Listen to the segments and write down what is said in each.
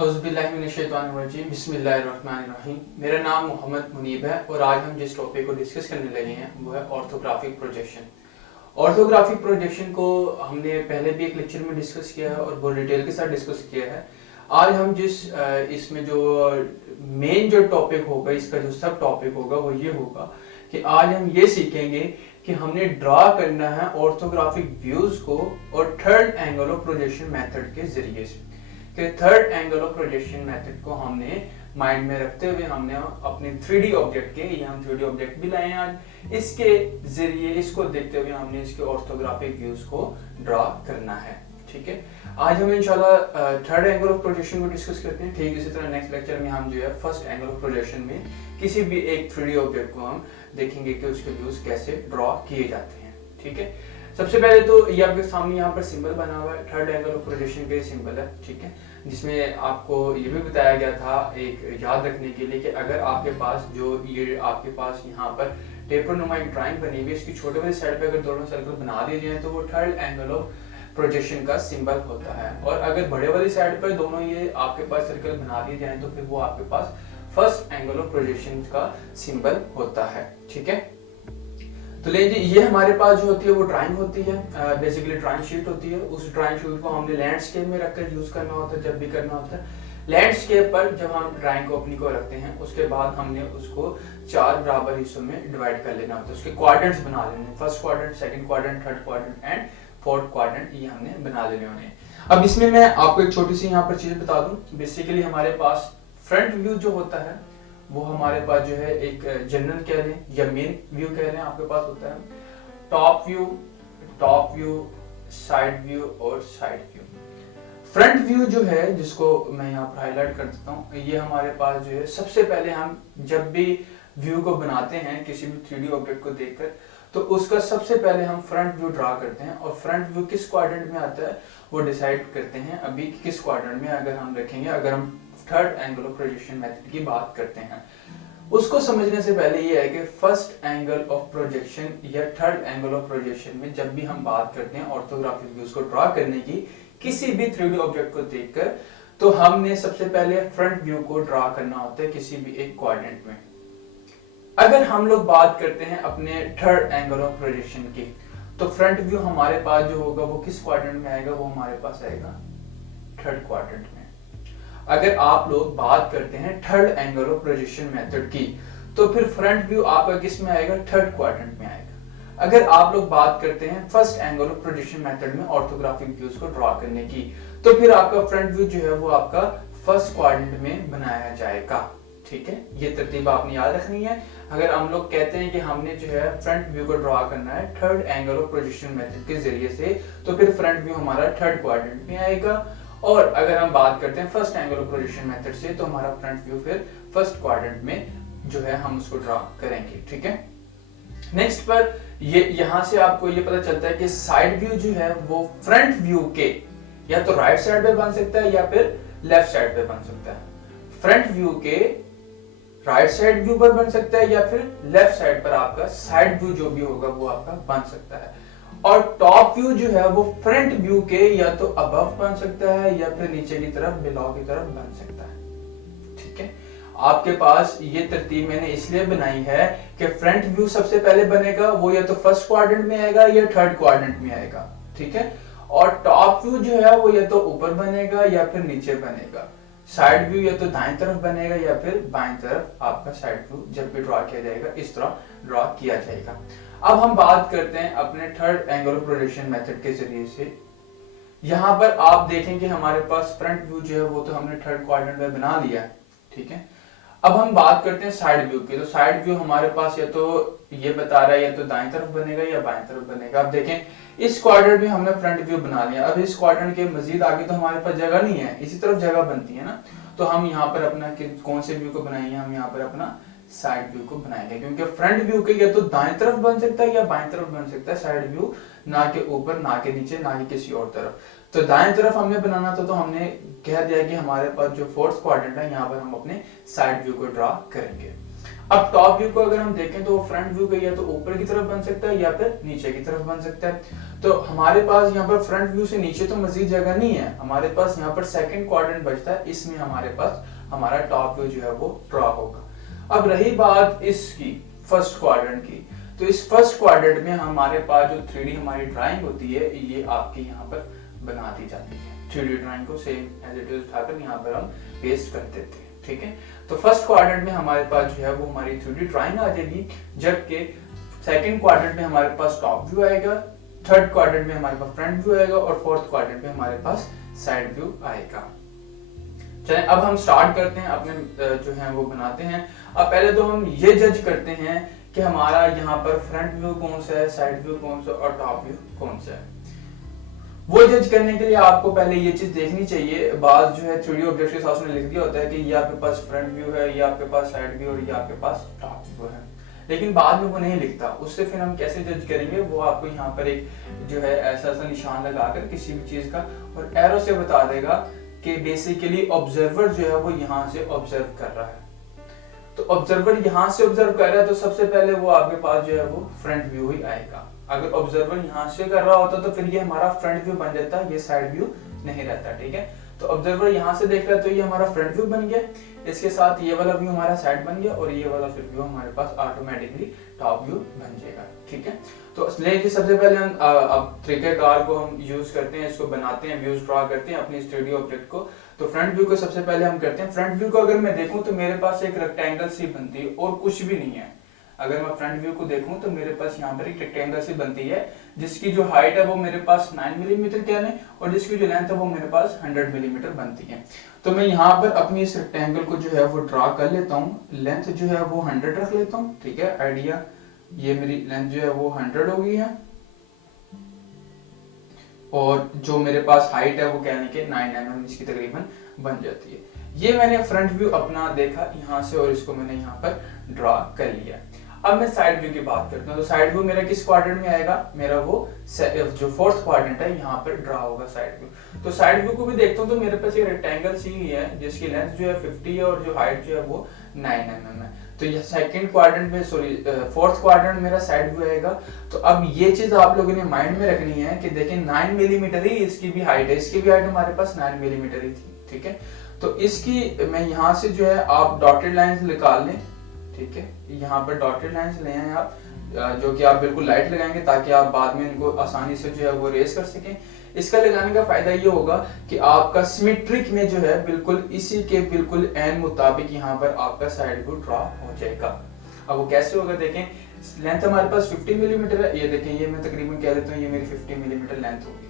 औज़ुबिल्लाहिमिनश्शैतानिर्रजीम बिस्मिल्लाहिर्रहमानिर्रहीम। मेरा नाम मोहम्मद मुनीब है और आज हम जिस टॉपिक को डिस्कस करने लगे हैं वो है ऑर्थोग्राफिक प्रोजेक्शन। ऑर्थोग्राफिक प्रोजेक्शन को हमने पहले भी एक लेक्चर में डिस्कस किया है और बहुत डिटेल के साथ डिस्कस किया है। आज हम इसमें जो मेन जो टॉपिक होगा, इसका जो सब टॉपिक होगा वो ये होगा कि आज हम ये सीखेंगे कि हमने ड्रा करना है ऑर्थोग्राफिक व्यूज को और third angle of projection method के जरिए से। कि third angle of projection method को हमने माइंड में रखते हुए हमने अपने 3D ऑब्जेक्ट के, ये हम 3D ऑब्जेक्ट भी लाए हैं आज, इसके जरिए इसको देखते हुए हमने इसके ऑर्थोग्राफिक व्यूज को ड्रा करना है। ठीक है, आज हम इंशाल्लाह थर्ड एंगल ऑफ प्रोजेक्शन को डिस्कस करते हैं। ठीक इसी तरह नेक्स्ट लेक्चर में हम जो है फर्स्ट एंगल ऑफ प्रोजेक्शन में किसी भी एक 3D ऑब्जेक्ट को हम देखेंगे कि उसके व्यूज कैसे ड्रॉ किए जाते हैं। ठीक है, सबसे पहले तो ये आपके सामने यहाँ पर सिंबल बना हुआ है, थर्ड एंगल ऑफ प्रोजेक्शन के सिंबल है। ठीक है, जिसमें आपको ये भी बताया गया था एक याद रखने के लिए कि अगर आपके पास जो ये आपके पास यहाँ पर टेपर नुमा एक ड्राइंग बनी हुई है, इसकी छोटे वाली साइड पे अगर दोनों सर्कल बना दिए जाए तो वो थर्ड एंगल ऑफ प्रोजेक्शन का सिंबल होता है, और अगर बड़े वाली साइड पर दोनों ये आपके पास सर्कल बना दिए जाए तो फिर वो आपके पास फर्स्ट एंगल ऑफ प्रोजेक्शन का सिंबल होता है। ठीक है, तो ले जी, ये हमारे पास जो होती है वो ड्राइंग होती है, बेसिकली ड्राइंग शीट होती है। उस ड्राइंग शीट को हमने लैंडस्केप में रखकर यूज करना होता है जब भी करना होता है। लैंडस्केप पर जब हम ड्राइंग को अपनी को रखते हैं उसके बाद हमने उसको 4 बराबर हिस्सों में डिवाइड कर लेना होता है, उसके क्वाड्रेंट्स बना लेने, first quadrant, second quadrant, third quadrant and fourth quadrant, ये हमने बना लेने होने। अब इसमें मैं आपको एक छोटी सी यहाँ पर चीज बता दूं। बेसिकली हमारे पास फ्रंट व्यू जो होता है वो हमारे पास जो है एक जनरल कह लें या मेन व्यू कह लें, आपके पास होता है टॉप व्यू, साइड व्यू और साइड व्यू। फ्रंट व्यू जो है, जिसको मैं यहाँ पर हाईलाइट कर देता हूँ, ये हमारे पास जो है सबसे पहले हम जब भी व्यू को बनाते हैं किसी भी 3D ऑब्जेक्ट को देखकर, तो उसका सबसे पहले हम फ्रंट व्यू ड्रा करते हैं और फ्रंट व्यू किस क्वाड्रेंट में आता है वो डिसाइड करते हैं अभी किस क्वाड्रेंट में अगर हम रखेंगे, अगर हम third angle of projection method की बात करते हैं। उसको समझने से पहले ये है कि फर्स्ट एंगल ऑफ प्रोजेक्शन या थर्ड एंगल ऑफ प्रोजेक्शन में जब भी हम बात करते हैं ऑर्थोग्राफिक व्यूज को ड्रा करने की किसी भी 3D ऑब्जेक्ट को देखकर, तो हमने सबसे पहले फ्रंट व्यू को ड्रा करना होता है किसी भी एक क्वाड्रेंट में। अगर हम लोग बात करते हैं अपने थर्ड एंगल ऑफ प्रोजेक्शन की, तो फ्रंट व्यू हमारे पास जो होगा वो किस क्वाड्रेंट में आएगा, वो हमारे पास आएगा थर्ड क्वाड्रेंट में। अगर आप लोग बात करते हैं third angle of projection method की, तो फिर फ्रंट व्यू आपका किस में आएगा, थर्ड क्वाड्रेंट में आएगा। अगर आप लोग बात करते हैं first angle of projection method में ऑर्थोग्राफिक व्यूज को ड्रॉ करने की, तो फिर आपका फ्रंट व्यू जो है वो आपका फर्स्ट क्वाड्रेंट में बनाया जाएगा। ठीक है, ये तरतीब आपने याद रखनी है। अगर हम लोग कहते हैं कि हमने जो है फ्रंट व्यू को ड्रॉ करना है third angle of projection method के जरिए से, तो फिर फ्रंट व्यू हमारा थर्ड क्वाड्रेंट में आएगा। और अगर हम बात करते हैं first angle of projection method से, तो हमारा फ्रंट व्यू फिर फर्स्ट क्वाड्रेंट में जो है हम उसको ड्रॉ करेंगे। ठीक है, नेक्स्ट पर ये यहां से आपको ये पता चलता है कि साइड व्यू जो है वो फ्रंट व्यू के या तो राइट साइड पे बन सकता है या फिर लेफ्ट साइड पे बन सकता है। फ्रंट व्यू के राइट साइड व्यू पर बन सकता है या फिर लेफ्ट साइड पर आपका साइड व्यू जो भी होगा वो आपका बन सकता है। और टॉप व्यू जो है वो फ्रंट व्यू के या तो अबव बन सकता है या फिर नीचे की तरफ, बिलो की तरफ बन सकता है। ठीक है, आपके पास ये तरतीब मैंने इसलिए बनाई है कि फ्रंट व्यू सबसे पहले बनेगा, वो या तो फर्स्ट क्वाड्रेंट में आएगा या थर्ड क्वाड्रेंट में आएगा। ठीक है, और टॉप व्यू जो है वो या तो ऊपर बनेगा या फिर नीचे बनेगा। साइड व्यू या तो दाएं तरफ बनेगा या फिर बाएं तरफ आपका साइड व्यू जब भी ड्रॉ किया जाएगा इस तरह ड्रॉ किया जाएगा। अब हम बात करते हैं अपने third angle of projection method के जरिए से। यहाँ पर आप देखें कि हमारे पास फ्रंट व्यू जो है वो तो हमने थर्ड क्वाड्रेंट में बना लिया। ठीक है, अब हम बात करते हैं साइड व्यू की। तो साइड व्यू हमारे पास या तो ये बता रहा है या तो दाएं तरफ बनेगा या बाएं तरफ बनेगा। अब देखें इस क्वाड्रेंट में हमने फ्रंट व्यू बना लिया, अब इस क्वाड्रेंट के मजीद आगे तो हमारे पास जगह नहीं है, इसी तरफ जगह बनती है ना, तो हम यहाँ पर अपना कौन से व्यू को बनाएंगे, हम यहाँ पर अपना साइड व्यू को बनाएंगे, क्योंकि फ्रंट व्यू के या तो दाएं तरफ बन सकता है या बाएं तरफ बन सकता है साइड व्यू, ना के ऊपर, ना के नीचे, ना ही किसी और तरफ। तो दाएं तरफ हमने बनाना था तो हमने कह दिया कि हमारे पास जो फोर्थ क्वाड्रेंट है यहाँ पर हम अपने साइड व्यू को ड्रॉ करेंगे। अब टॉप व्यू को अगर हम देखें तो फ्रंट व्यू को या तो ऊपर की तरफ बन सकता है या फिर नीचे की तरफ बन सकता है। तो हमारे पास यहाँ पर फ्रंट व्यू से नीचे तो मजीद जगह नहीं है, हमारे पास यहाँ पर सेकंड क्वाड्रेंट बचता है, इसमें हमारे पास हमारा टॉप व्यू जो है वो ड्रॉ होगा। अब रही बात इसकी फर्स्ट क्वाड्रेंट की, तो इस फर्स्ट क्वाड्रेंट में हमारे पास जो 3D हमारी ड्राइंग होती है ये आपकी यहाँ पर बना दी जाती है। 3D ड्राइंग को सेम एज इट इज उठाकर यहाँ पर हम पेस्ट कर देते हैं, ठीक है। तो फर्स्ट क्वाड्रेंट में हमारे पास जो है वो हमारी 3D ड्राइंग आ जाएगी, जबकि सेकंड क्वाड्रेंट में हमारे पास टॉप व्यू आएगा, थर्ड क्वाड्रेंट में हमारे पास फ्रंट व्यू आएगा और फोर्थ क्वाड्रेंट में हमारे पास साइड व्यू आएगा। चलें अब हम स्टार्ट करते हैं, अपने जो है वो बनाते हैं। अब पहले तो हम ये जज करते हैं कि हमारा यहाँ पर फ्रंट व्यू कौन सा है, साइड व्यू कौन सा और टॉप व्यू कौन सा है। वो जज करने के लिए आपको पहले ये चीज देखनी चाहिए, बात जो है 3D ऑब्जेक्ट के साथ में लिख दिया होता है कि ये आपके पास फ्रंट व्यू है, ये आपके पास साइड व्यू और ये आपके पास टॉप व्यू है, लेकिन बाद में वो नहीं लिखता। उससे फिर हम कैसे जज करेंगे, वो आपको यहाँ पर एक जो है ऐसा सा निशान लगाकर किसी भी चीज का और एरो से बता देगा कि बेसिकली ऑब्जर्वर जो है वो यहाँ से ऑब्जर्व कर रहा है। तो ऑब्जर्वर यहाँ से ऑब्जर्व कर रहा है तो सबसे पहले वो आपके पास जो है वो फ्रंट व्यू ही आएगा। अगर ऑब्जर्वर यहाँ से कर रहा होता तो फिर ये हमारा फ्रंट व्यू बन जाता, ये साइड व्यू नहीं रहता, ठीक है। तो ऑब्जर्वर यहाँ से देख रहा है तो ये हमारा फ्रंट व्यू बन गया, इसके साथ ये वाला व्यू हमारा साइड बन गया और ये वाला फिर व्यू हमारे पास ऑटोमेटिकली टॉप व्यू बन जाएगा, ठीक है। तो इसलिए सबसे पहले हम अब तरीकेकार को हम यूज करते हैं, इसको बनाते हैं, व्यूज ड्रॉ करते हैं अपनी 3D ऑब्जेक्ट को। तो फ्रंट व्यू को सबसे पहले हम करते हैं। फ्रंट व्यू को अगर मैं देखूं तो मेरे पास एक रेक्टेंगल सी बनती है और कुछ भी नहीं है। अगर मैं फ्रंट व्यू को देखूं तो मेरे पास यहाँ पर एक रेक्टेंगल सी बनती है जिसकी जो हाइट है वो मेरे पास 9 मिलीमीटर क्या है और जिसकी जो लेंथ है वो मेरे पास 100 मिलीमीटर बनती है। तो मैं यहाँ पर अपनी इस रेक्टेंगल को जो है वो ड्रा कर लेता हूँ, लेंथ जो है वो 100 रख लेता हूँ, ठीक है। आइडिया ये मेरी लेंथ जो है वो 100 हो गई है और जो मेरे पास हाइट है वो कहने के 9 mm इसकी तकरीबन बन जाती है। ये मैंने फ्रंट व्यू अपना देखा यहाँ से और इसको मैंने यहाँ पर ड्रॉ कर लिया। अब मैं साइड व्यू की बात करता हूँ। तो साइड व्यू मेरा किस क्वाड्रेंट में आएगा, मेरा वो जो फोर्थ क्वाड्रेंट है यहाँ पर ड्रॉ होगा साइड व्यू। तो साइड व्यू को भी देखता हूँ तो मेरे पास ये रेक्टेंगल सी है जिसकी लेंथ जो है 50 है और जो हाइट जो है वो 9 mm है। तो ये सेकंड क्वाड्रेंट में फोर्थ क्वाड्रेंट मेरा साइड व्यू आएगा। तो अब ये चीज आप लोगों ने माइंड में रखनी है कि देखिए 9 मिलीमीटर ही इसकी भी हाइट है, इसकी भी हाइट हमारे पास 9 मिलीमीटर ही थी, ठीक है। तो इसकी मैं यहाँ से जो है आप डॉटेड लाइंस निकाल लें, ठीक है। यहाँ पर डॉटेड लाइंस ले आए आप, जो कि आप बिल्कुल लाइट लगाएंगे ताकि आप बाद में इनको आसानी से जो है वो रेस कर सकें। इसका लगाने का फायदा ये होगा कि आपका सिमेट्रिक में जो है बिल्कुल इसी के बिल्कुल एन मुताबिक यहाँ पर आपका साइड व्यू ड्रॉ हो जाएगा। अब वो कैसे होगा देखें, लेंथ हमारे पास 50 मिलीमीटर है, ये देखें ये मैं तकरीबन कह देता हूँ ये मेरी 50 मिलीमीटर लेंथ होगी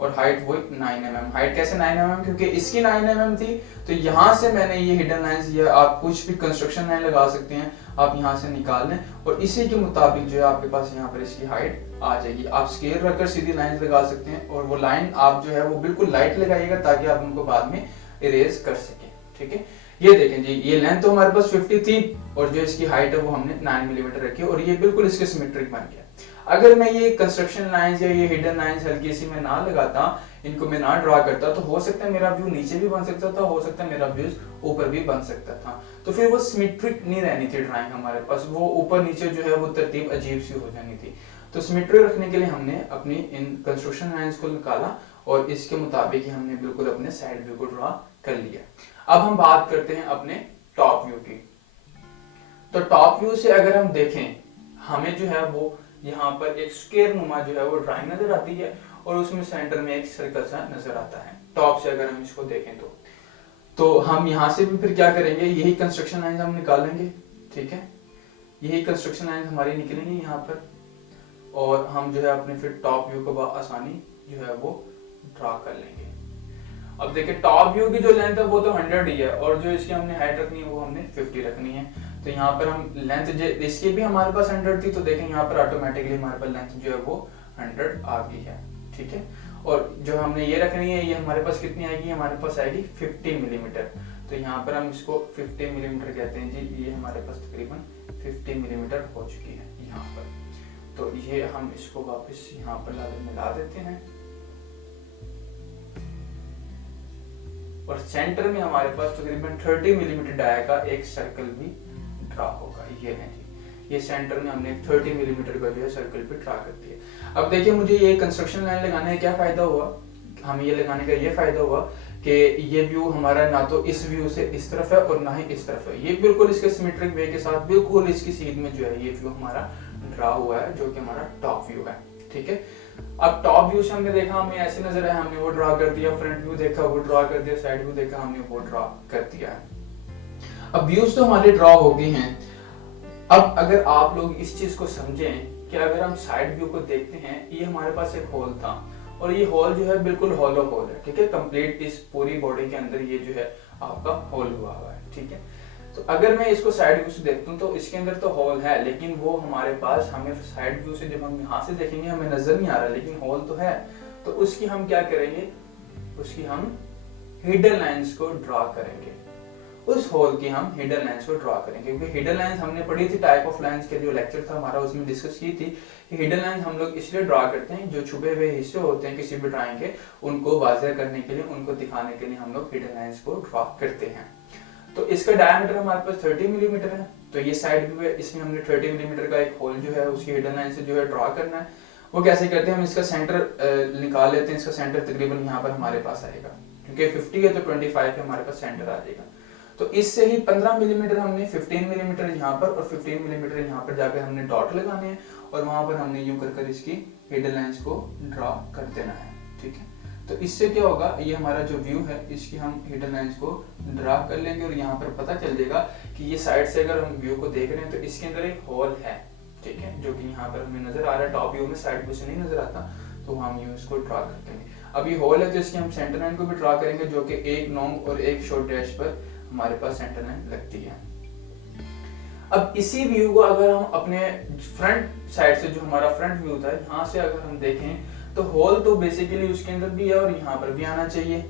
और हाइट वो 9 mm। हाइट कैसे 9 mm, क्योंकि इसकी 9 mm थी तो यहाँ से मैंने ये हिडन लाइंस या आप कुछ भी कंस्ट्रक्शन लाइन लगा सकते हैं, आप यहाँ से निकाल लें और इसी के मुताबिक जो है आपके पास यहाँ पर इसकी हाइट आ जाएगी। आप स्केल रखकर सीधी लाइन लगा सकते हैं और वो लाइन आप जो है वो बिल्कुल लाइट लगाइएगा ताकि आप उनको बाद में इरेज कर सकें, ठीक है। ये देखें जी, ये लेंथ तो हमारे पास 50 थी और जो इसकी हाइट है वो हमने 9 मिलीमीटर रखी और ये बिल्कुल इसके सिमेट्रिक बन गया। अगर मैं ये कंस्ट्रक्शन लाइंस या ये हिडन लाइंस हल्की सी में ना लगाता, इनको मैं ना ड्रा करता, तो हो सकता है मेरा व्यू नीचे भी बन सकता था, हो सकता है मेरा व्यू ऊपर भी बन सकता था। तो फिर वो सिमेट्रिक नहीं रहनी थी ड्राइंग हमारे पास, वो ऊपर नीचे जो है वो तरतीब अजीब सी हो जानी थी। तो सिमेट्री रखने के लिए हमने अपनी इन कंस्ट्रक्शन लाइंस को निकाला और इसके मुताबिक ही हमने बिल्कुल अपने साइड व्यू को ड्रा कर लिया। अब हम बात करते हैं अपने टॉप व्यू की। तो टॉप व्यू से अगर हम देखें, हमें जो है वो यहाँ पर एक स्क्वायर नुमा जो है वो ड्राइंग नजर आती है और उसमें सेंटर में एक सर्कल सा नजर आता है। टॉप से अगर हम इसको देखें तो हम यहाँ से भी फिर क्या करेंगे, यही कंस्ट्रक्शन लाइन हम निकालेंगे, ठीक है। यही कंस्ट्रक्शन लाइन हमारी निकलेंगी यहाँ पर और हम जो है अपने फिर टॉप व्यू को आसानी जो है वो ड्रा कर लेंगे। अब देखिए टॉप व्यू की जो लेंथ है वो तो 100 ही है और जो इसकी हमने हाइट रखनी है वो हमने 50 रखनी है। तो यहाँ पर हम लेंथ इसकी भी हमारे पास 100 थी, तो देखें यहाँ पर ऑटोमेटिकली हमारे पास लेंथ जो है वो 100 आ गई है, ठीक है। और जो हमने ये रखनी है ये हमारे पास कितनी आएगी, हमारे पास आएगी 50 मिलीमीटर। तो यहाँ पर हम इसको 50 मिलीमीटर कहते हैं जी, ये हमारे पास तकरीबन 50 मिलीमीटर हो चुकी है यहाँ पर। तो ये हम इसको वापस यहाँ पर मिला देते हैं और सेंटर में हमारे पास तकरीबन 30 मिलीमीटर डाया का एक सर्कल भी ड्रा होगा। ये है जी, ये सेंटर में हमने 30 मिलीमीटर का जो है सर्कल पे ड्रा कर दिया। अब देखिए मुझे ये कंस्ट्रक्शन लाइन लगाने का क्या फायदा हुआ, हमें ये लगाने का ये फायदा हुआ कि ये व्यू हमारा ना तो इस व्यू से इस तरफ है और ना ही इस तरफ है, ये बिल्कुल इसके सिमेट्रिक वे के साथ बिल्कुल इसकी सीध में जो है ये व्यू हमारा ड्रा हुआ है, जो कि हमारा टॉप व्यू है। ठीक है, अब टॉप व्यू से हमने देखा हमें ऐसे नजर आया, हमने वो ड्रा कर दिया, फ्रंट व्यू देखा वो ड्रा कर दिया, साइड व्यू देखा हमने वो ड्रा कर दिया है। अब व्यूज तो हमारे ड्रा हो गए हैं। अब अगर आप लोग इस चीज को समझें कि अगर हम साइड व्यू को देखते हैं, ये हमारे पास एक होल था और ये होल जो है बिल्कुल हॉलो होल है। ठीक है, कंप्लीट इस पूरी बॉडी के अंदर ये जो है आपका होल हुआ हुआ है। ठीक है, तो अगर मैं इसको साइड व्यू से देखता हूँ तो इसके अंदर तो होल है, लेकिन वो हमारे पास हमें साइड व्यू से जब हम यहाँ से देखेंगे हमें नजर नहीं आ रहा, लेकिन होल तो है। तो उसकी हम क्या करेंगे, उसकी हम हिडन लाइंस को ड्रा करेंगे, उस होल की हम हिडन लाइंस को ड्रा करेंगे। क्योंकि हिडन लाइंस हमने पढ़ी थी, टाइप ऑफ लाइंस के जो लेक्चर था हमारा उसमें डिस्कस की थी कि हिडन लाइंस हम लोग इसलिए ड्रा करते हैं, जो छुपे हुए हिस्से होते हैं किसी भी ड्राइंग के, उनको वाज़ेह करने के लिए, उनको दिखाने के लिए हम लोग हिडन लाइंस को ड्रा करते हैं। तो इसका डायमीटर हमारे पास 30 मिलीमीटर है, तो ये साइड व्यू है, इसमें हमने 30 मिलीमीटर का एक होल जो है उसकी हिडन लाइन से जो है ड्रा करना है। वो कैसे करते हैं, हम इसका सेंटर निकाल लेते हैं, इसका सेंटर तकरीबन यहाँ पर हमारे पास आएगा, क्योंकि 50 है तो 25 पे हमारे पास सेंटर आ जाएगा। तो इससे ही 15 मिलीमीटर हमने 15 मिलीमीटर यहाँ पर और 15 मिलीमीटर यहाँ पर जाकर हमने डॉट लगाने हैं और वहां पर हमने यूं कर इसकी हिडन लाइंस को ड्रा कर देना है। ठीक है, तो इससे क्या होगा, ये हमारा जो व्यू है इसकी हम हिडन लाइंस को ड्रा कर लेंगे और यहाँ पर पता चल जाएगा कि ये साइड से अगर हम व्यू को देख रहे हैं तो इसके अंदर एक होल है। ठीक है, जो कि यहाँ पर हमें नजर आ रहा है, टॉप व्यू में, साइड व्यू से नहीं नजर आता, तो हम यूं इसको ड्रा कर देंगे। अब ये होल है तो इसकी हम सेंटर लाइन को भी ड्रा करेंगे, जो कि एक लॉन्ग और एक शॉर्ट डैश पर हमारे पास सेंटर लाइन लगती है। अब इसी व्यू को अगर हम अपने फ्रंट साइड से, जो हमारा फ्रंट व्यू था, यहाँ से अगर हम देखें तो होल तो बेसिकली उसके अंदर भी है और यहाँ पर भी आना चाहिए।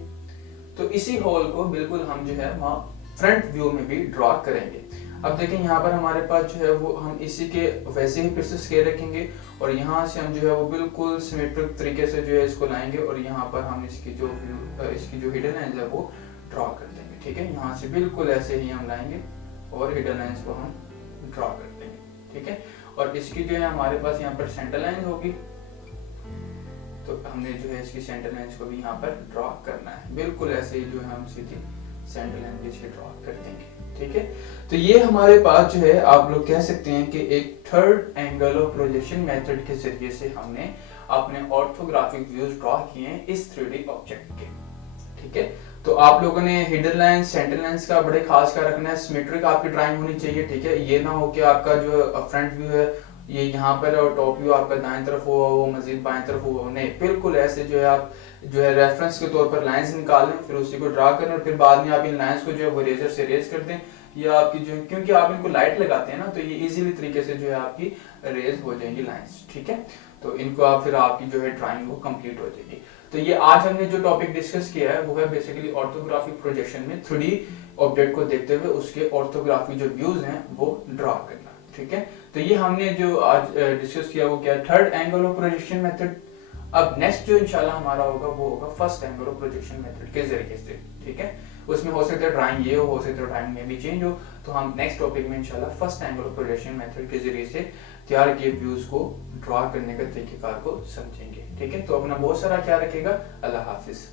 तो इसी होल को बिल्कुल हम जो है वहाँ फ्रंट व्यू में भी ड्रॉ करेंगे। अब देखें यहाँ पर हमारे पास जो है वो हम इसी के वैसे ही फिर से स्केल रखेंगे और यहाँ से हम जो है वो बिल्कुल सिमेट्रिक तरीके से जो है इसको लाएंगे और यहाँ पर हम इसकी जो हिडन लाइन है वो ड्रॉ कर देंगे। ठीक है, यहाँ से बिल्कुल ऐसे ही हम लाएंगे और हिडन लाइंस को हम ड्रॉ कर देंगे। ठीक है, और इसकी जो है हमारे पास यहाँ पर सेंटर लाइन होगी, तो हमने जो है इसकी सेंटर लाइंस को भी यहाँ पर ड्रॉ करना है, बिल्कुल ऐसे ही जो है हम सीधी सेंटर लाइन भी इसकी ड्रॉ कर देंगे। ठीक है, तो ये हमारे पास जो है आप लोग कह सकते हैं कि एक third angle of projection method के जरिए से हमने अपने ऑर्थोग्राफिक व्यूज ड्रॉ किए हैं इस 3D ऑब्जेक्ट के। ठीक है, तो आप लोगों ने हिडन लाइन, सेंटर लाइंस का बड़े खास ख्याल रखना है, सिमेट्रिक आपकी ड्राइंग होनी चाहिए। ठीक है, ये ना हो कि आपका जो फ्रंट व्यू है ये यहाँ पर और टॉप व्यू आपका दाएं तरफ हुआ वो मजीद बाएं तरफ हुआ, नहीं, बिल्कुल ऐसे जो है आप जो है रेफरेंस के तौर पर लाइंस निकालें, फिर उसी को ड्रा करें और फिर बाद में आप इन लाइंस को जो है वो रेजर से रेज कर दें, या आपकी जो, क्योंकि आप इनको लाइट लगाते हैं ना, तो ये इजीली तरीके से जो है आपकी रेज हो जाएंगी लाइंस। ठीक है, तो इनको आप फिर आपकी जो है ड्राइंग वो कंप्लीट हो जाएगी। तो ये आज हमने जो टॉपिक डिस्कस किया है वो है बेसिकली ऑर्थोग्राफिक प्रोजेक्शन में 3D ऑब्जेक्ट को देखते हुए उसके ऑर्थोग्राफी जो व्यूज हैं वो ड्रॉ करना। ठीक है, तो ये हमने जो आज डिस्कस किया वो क्या, third angle of projection method. अब नेक्स्ट जो इंशाल्लाह हमारा होगा वो होगा first angle of projection method के जरिए से। ठीक है, उसमें हो सकता है ड्राइंग ये हो सकता है ड्राइंग में भी चेंज हो, तो हम नेक्स्ट टॉपिक में इंशाल्लाह first angle of projection method के जरिए से तैयार किए व्यूज को ड्रॉ करने का तरीकेकार को समझेंगे। ठीक है, तो अपना बहुत सारा ख्याल रखिएगा। अल्लाह हाफिज।